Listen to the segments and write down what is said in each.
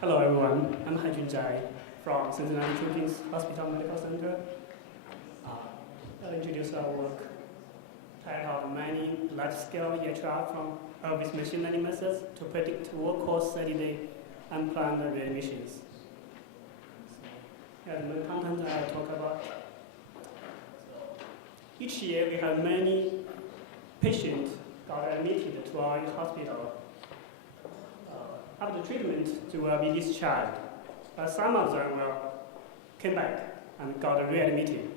Hello everyone, I'm Haijun Zhai from Cincinnati Children's Hospital Medical Center. I'll introduce our work titled Many Large-Scale EHR with Machine Learning Methods to Predict Workforce 30-Day Unplanned Readmissions. The main content I'll talk about. Each year we have many patients got admitted to our hospital. After treatment, they will be discharged. But some of them will came back and got readmitted.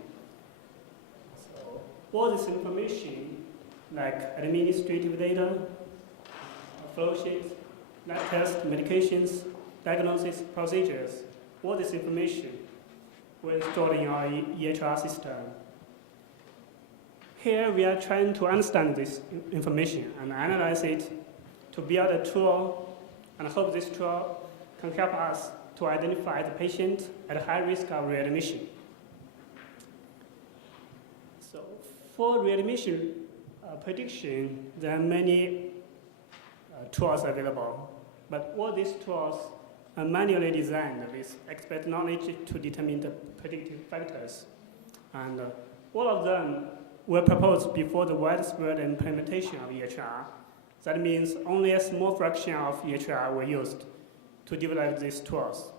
So all this information, like administrative data, flow sheets, lab tests, medications, diagnosis, procedures, all this information will be stored in our EHR system. Here we are trying to understand this information and analyze it to build a tool, and I hope this tool can help us to identify the patient at high risk of readmission. So for readmission prediction, there are many tools available, but all these tools are manually designed with expert knowledge to determine the predictive factors. And all of them were proposed before the widespread implementation of EHR. That means only a small fraction of EHR were used to develop these tools.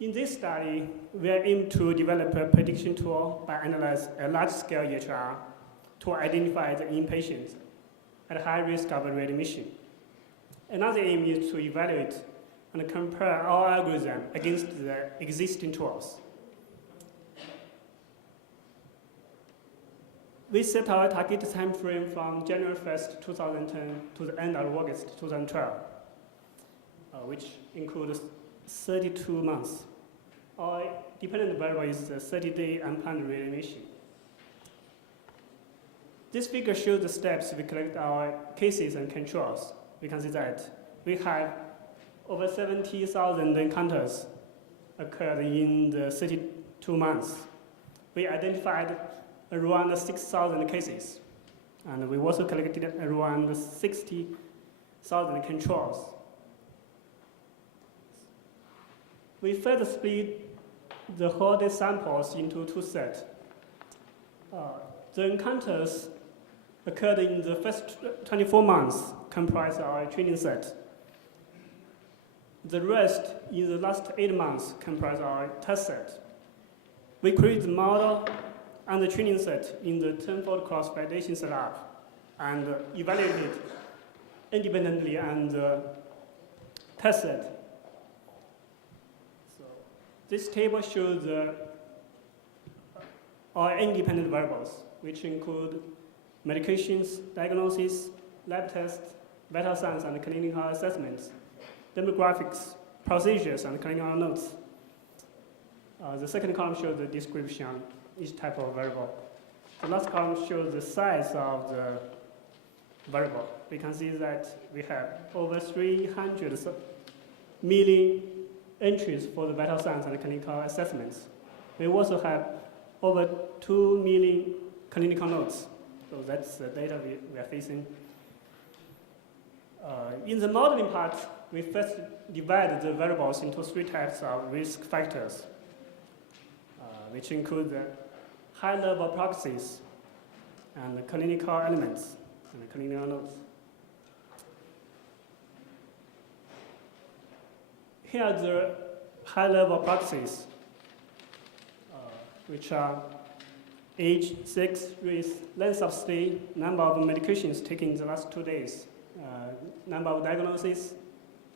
In this study, we are aiming to develop a prediction tool by analyzing a large-scale EHR to identify the inpatients at high risk of readmission. Another aim is to evaluate and compare our algorithm against the existing tools. We set our target time frame from January 1st, 2010 to the end of August 2012, which includes 32 months. Our dependent variable is the 30-day unplanned readmission. This figure shows the steps we collect our cases and controls. We can see that we have over 70,000 encounters occurred in the 32 months. We identified around 6,000 cases, and we also collected around 60,000 controls. We further split the whole data samples into two sets. The encounters occurred in the first 24 months comprise our training set. The rest in the last 8 months comprise our test set. We create the model and the training set in the tenfold cross-validation setup and evaluate it independently and test it. So this table shows our independent variables, which include medications, diagnosis, lab tests, vital signs and clinical assessments, demographics, procedures, and clinical notes. The second column shows the description of each type of variable. The last column shows the size of the variable. We can see that we have over 300 million entries for the vital signs and clinical assessments. We also have over 2 million clinical notes. So that's the data we are facing. In the modeling part, we first divide the variables into 3 types of risk factors, which include the high-level proxies and the clinical elements and the clinical notes. Here are the high-level proxies, which are age, sex, race, length of stay, number of medications taken in the last 2 days, number of diagnoses,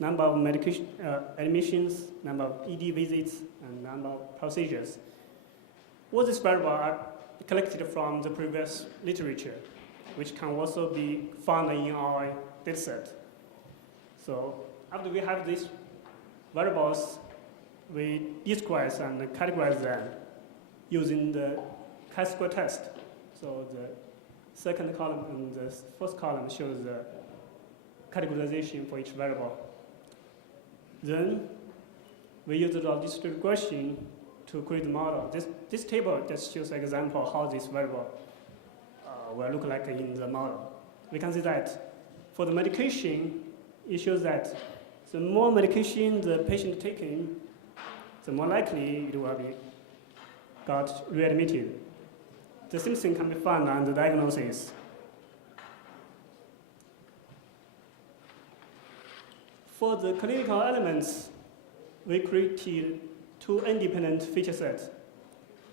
number of medication admissions, number of ED visits, and number of procedures. All these variables are collected from the previous literature, which can also be found in our dataset. So after we have these variables, we discrete and categorize them using the chi-square test. So the second column and the first column shows the categorization for each variable. Then we use the logistic regression to create the model. This table just shows an example of how this variable will look like in the model. We can see that for the medication, it shows that the more medication the patient taking, the more likely it will be got readmitted. The same thing can be found on the diagnosis. For the clinical elements, we created two independent feature sets.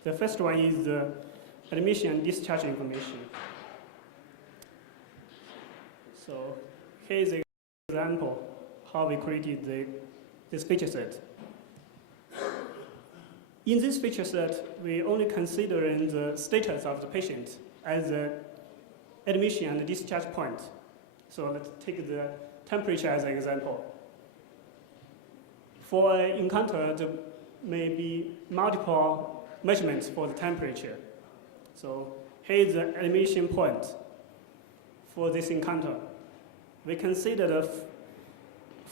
The first one is the admission and discharge information. So here is an example how we created this feature set. In this feature set, we only consider the status of the patient as the admission and discharge point. So let's take the temperature as an example. For an encounter, there may be multiple measurements for the temperature. So here is the admission point for this encounter. We consider the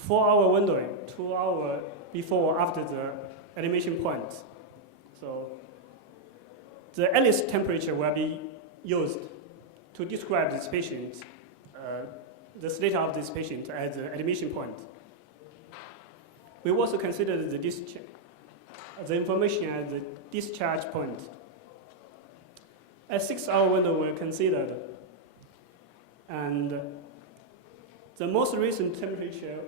4-hour window, 2 hours before or after the admission point. So the earliest temperature will be used to describe this patient, the state of this patient as the admission point. We also consider the information as the discharge point. A 6-hour window were considered, and the most recent temperature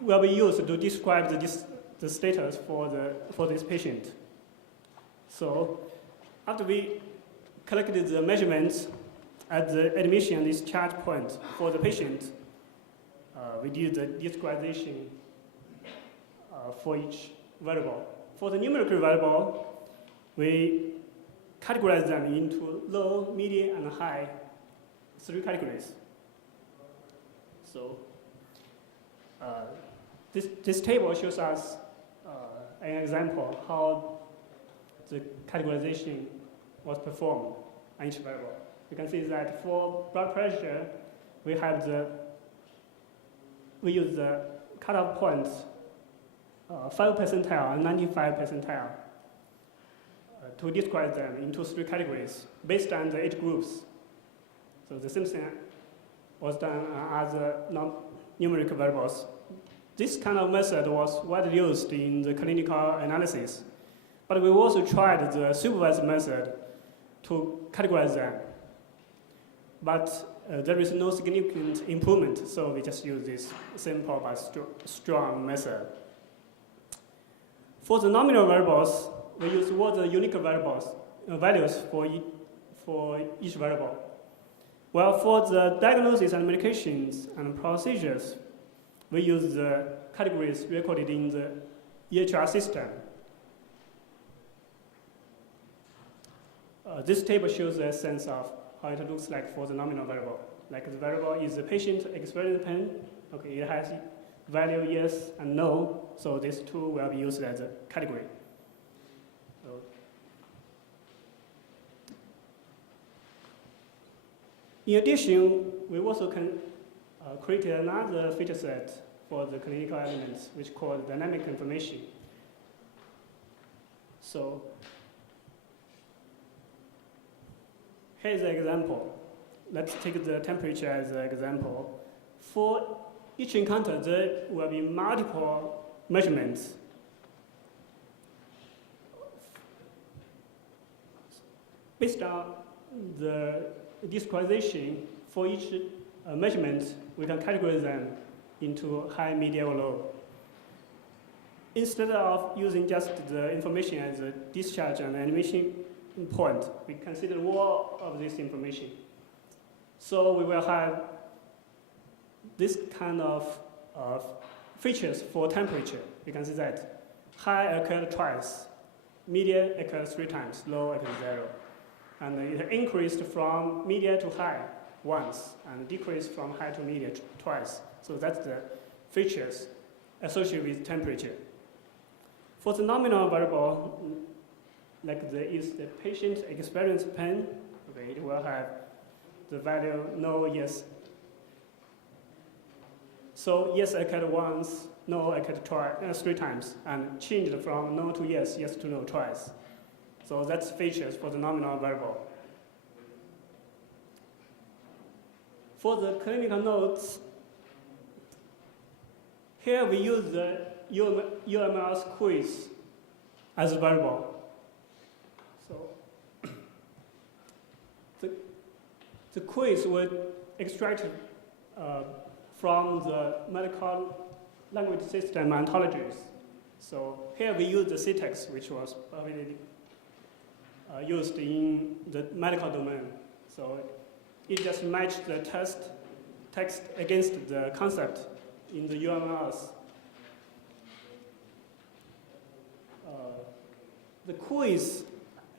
will be used to describe the status for this patient. So after we collected the measurements at the admission and discharge point for the patient, we did the discretization for each variable. For the numerical variable, we categorize them into low, medium, and high, 3 categories. So this table shows us an example how the categorization was performed on each variable. You can see that for blood pressure, we use the cutoff points 5 percentile and 95 percentile to describe them into 3 categories based on the age groups. So the same thing was done on other numerical variables. This kind of method was widely used in the clinical analysis, but we also tried the supervised method to categorize them. But there is no significant improvement, so we just use this simple but strong method. For the nominal variables, we use what the unique values for each variable. Well, for the diagnosis and medications and procedures, we use the categories recorded in the EHR system. This table shows a sense of how it looks like for the nominal variable. Like the variable is the patient experience pain. Okay, it has value yes and no, so these two will be used as a category. So, in addition, we also can create another feature set for the clinical elements, which is called dynamic information. So here's an example. Let's take the temperature as an example. For each encounter, there will be multiple measurements. Based on the discretization for each measurement, we can categorize them into high, medium, or low. Instead of using just the information as a discharge and admission point, we consider all of this information. So we will have this kind of features for temperature. You can see that high occurred twice, medium occurred 3 times, low occurred 0. And it increased from medium to high once, and decreased from high to medium twice. So that's the features associated with temperature. For the nominal variable, like is the patient experience pain, okay, it will have the value no, yes. So yes occurred once, no occurred 3 times, and changed from no to yes, yes to no twice. So that's features for the nominal variable. For the clinical notes, here we use the UML's quiz as a variable. So the quiz would extract from the medical language system ontologies. So here we use the syntax, which was already used in the medical domain. So it just matched the text against the concept in the UMLs. The quiz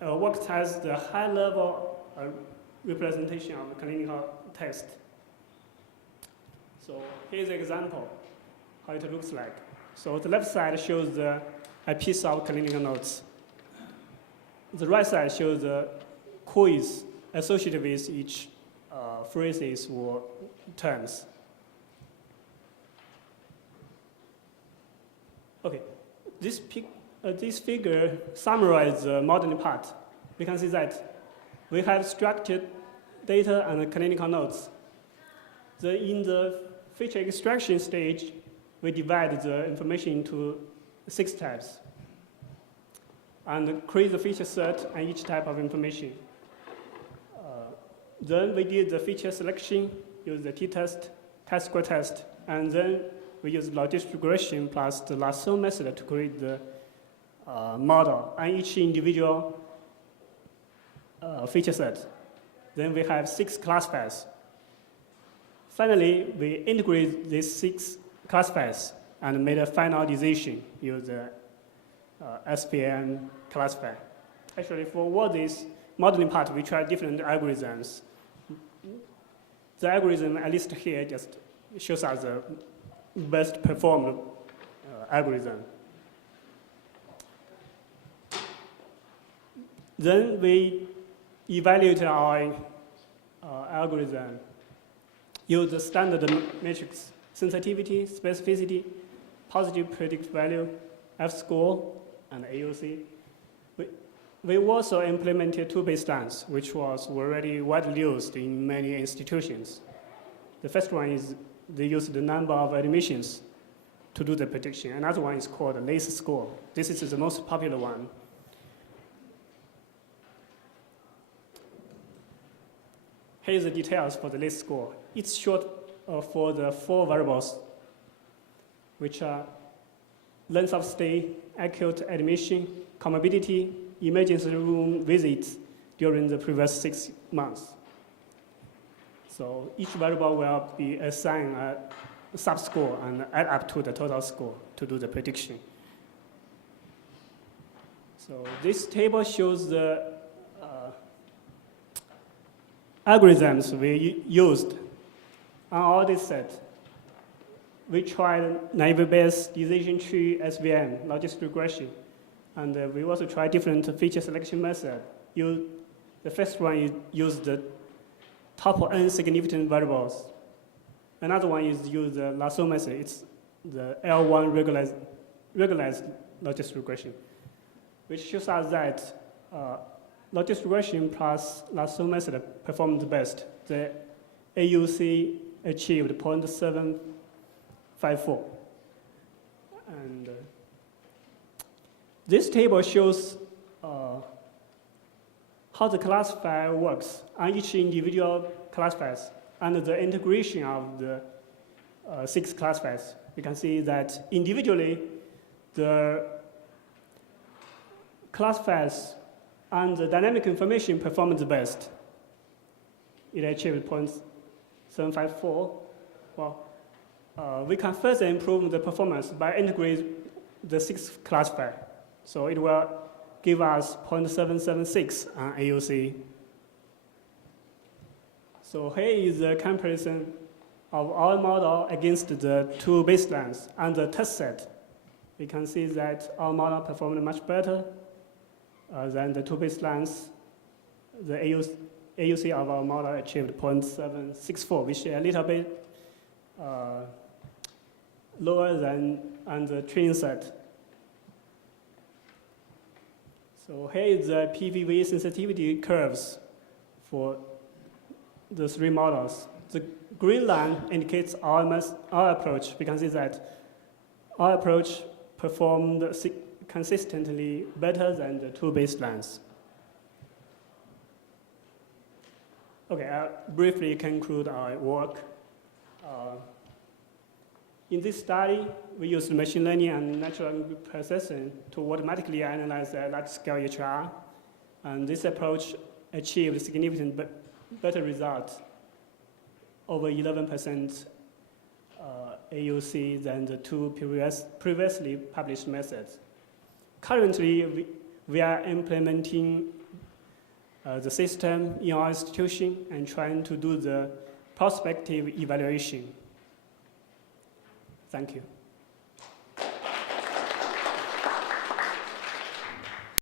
works as the high-level representation of the clinical text. So here's an example how it looks like. So the left side shows a piece of clinical notes. The right side shows the quiz associated with each phrases or terms. Okay, this figure summarizes the modeling part. We can see that we have structured data and clinical notes. In the feature extraction stage, we divide the information into 6 types and create the feature set on each type of information. Then we did the feature selection, use the t-test, test-score test, and then we use logistic regression plus the lasso method to create the model on each individual feature set. Then we have 6 classifiers. Finally, we integrate these 6 classifiers and made a final decision use the SPM classifier. Actually, for all this modeling part, we tried different algorithms. The algorithm, at least here, just shows us the best performed algorithm. Then we evaluate our algorithm, use the standard metrics, sensitivity, specificity, positive predicted value, F-score, and AUC. We also implemented 2 baselines, which was already widely used in many institutions. The first one is they use the number of admissions to do the prediction. Another one is called the LACE score. This is the most popular one. Here's the details for the LACE score. It's short for the 4 variables, which are length of stay, acute admission, comorbidity, emergency room visits during the previous 6 months. So each variable will be assigned a subscore and add up to the total score to do the prediction. So this table shows the algorithms we used on all this set. We tried naive-based decision tree SVM, logistic regression, and we also tried different feature selection methods. The first one is use the top n significant variables. Another one is use the lasso method. It's the L1 regularized logistic regression, which shows us that logistic regression plus lasso method performed the best. The AUC achieved 0.754. And this table shows how the classifier works on each individual classifiers and the integration of the 6 classifiers. You can see that individually, the classifiers and the dynamic information performed the best. It achieved 0.754. Well, we can further improve the performance by integrating the 6th classifier. So it will give us 0.776 on AUC. So here is the comparison of our model against the 2 baselines and the test set. We can see that our model performed much better than the 2 baselines. The AUC of our model achieved 0.764, which is a little bit lower than on the training set. So here is the PVV sensitivity curves for the 3 models. green line indicates our approach. We can see that our approach performed consistently better than the two baselines. Okay, I'll briefly conclude our work. In this study, we used machine learning and natural language processing to automatically analyze a large-scale EHR, and this approach achieved significant better results, over 11% AUC than the two previously published methods. Currently, we are implementing the system in our institution and trying to do the prospective evaluation. Thank you.